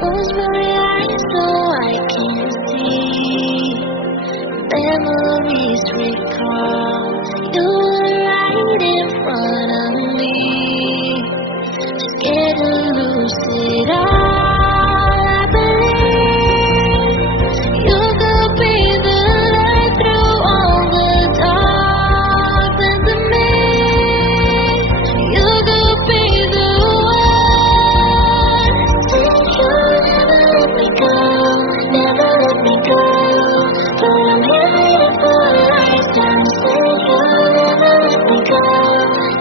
Close my eyes so I can see. Memories recall. You were right in front of me. Scared to lose it all. I believe you could be the light through all the darkness of me. You could be the one. Say you'll never let me go, never let me go. But I'm here for a lifetime. Say you'll never let me go,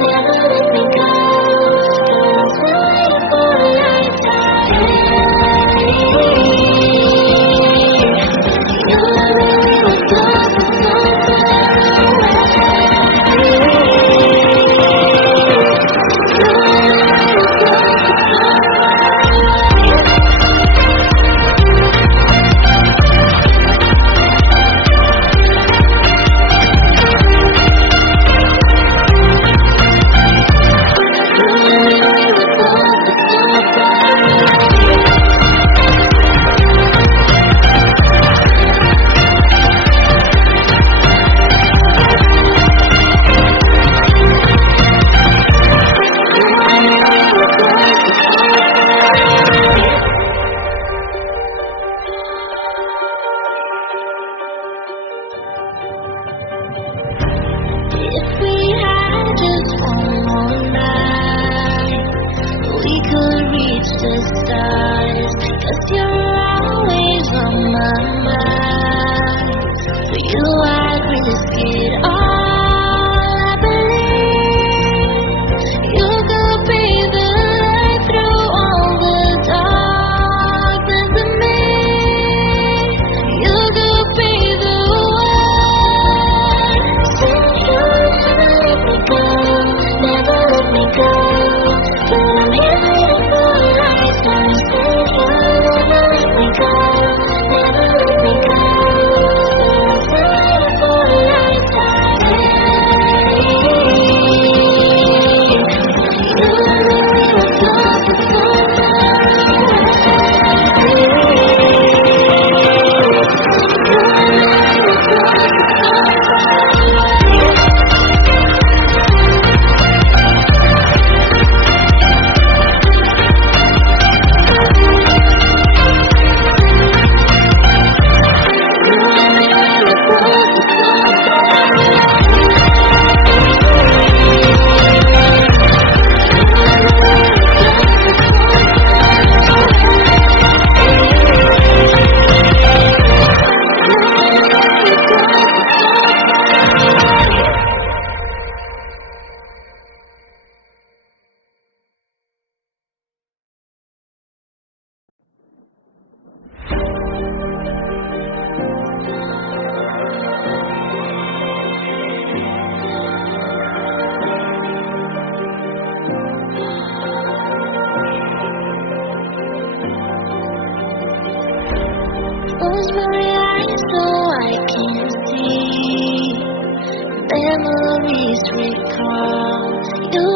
never let me go. But I'm here for a lifetime. You really was close to so far If we had just one more night, we could reach the stars. 'Cause you're always on my mind. For you I'd risk it all. I believe you could be the light through all the darkness of me. You could be the one. Say you'll never let me go, never let me go. But I'm here for a lifetime. Say you'll never let me go, never let me go. But I'm here for a lifetime. You really was close to so far Close my eyes so I can see. Memories recall. You